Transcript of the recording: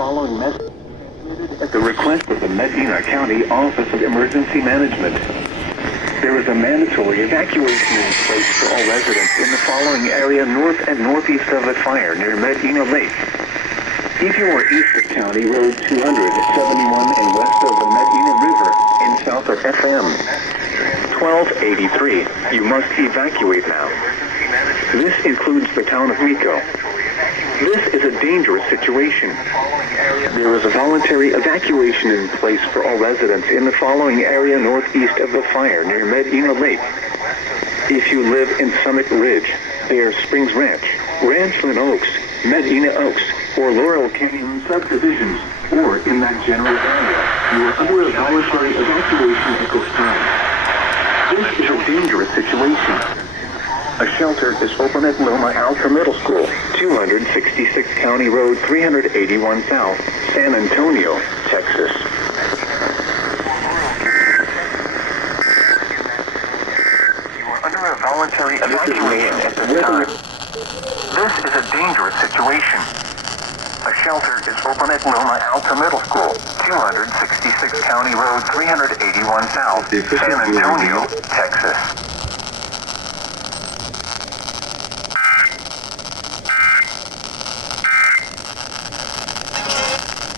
following message at the request of the Medina County Office of Emergency Management. There is a mandatory evacuation in place for all residents in the following area north and northeast of the fire near Medina Lake. If you are east of County Road 271 and west of the Medina River and south of FM 1283, you must evacuate now. This includes the town of Mico. This is a dangerous situation. There is a voluntary evacuation in place for all residents in the following area northeast of the fire near Medina Lake. If you live in Summit Ridge, Bear Springs Ranch, Ranchland Oaks, Medina Oaks, or Laurel Canyon subdivisions, or in that general area, you are under a voluntary evacuation at this time. This is a dangerous situation. A shelter is open at Loma Alta Middle School, 266 County Road 381 South, San Antonio, Texas. You are under a voluntary evacuation at this time. This is a dangerous situation. A shelter is open at Loma Alta Middle School, 266 County Road 381 South, San Antonio, Texas.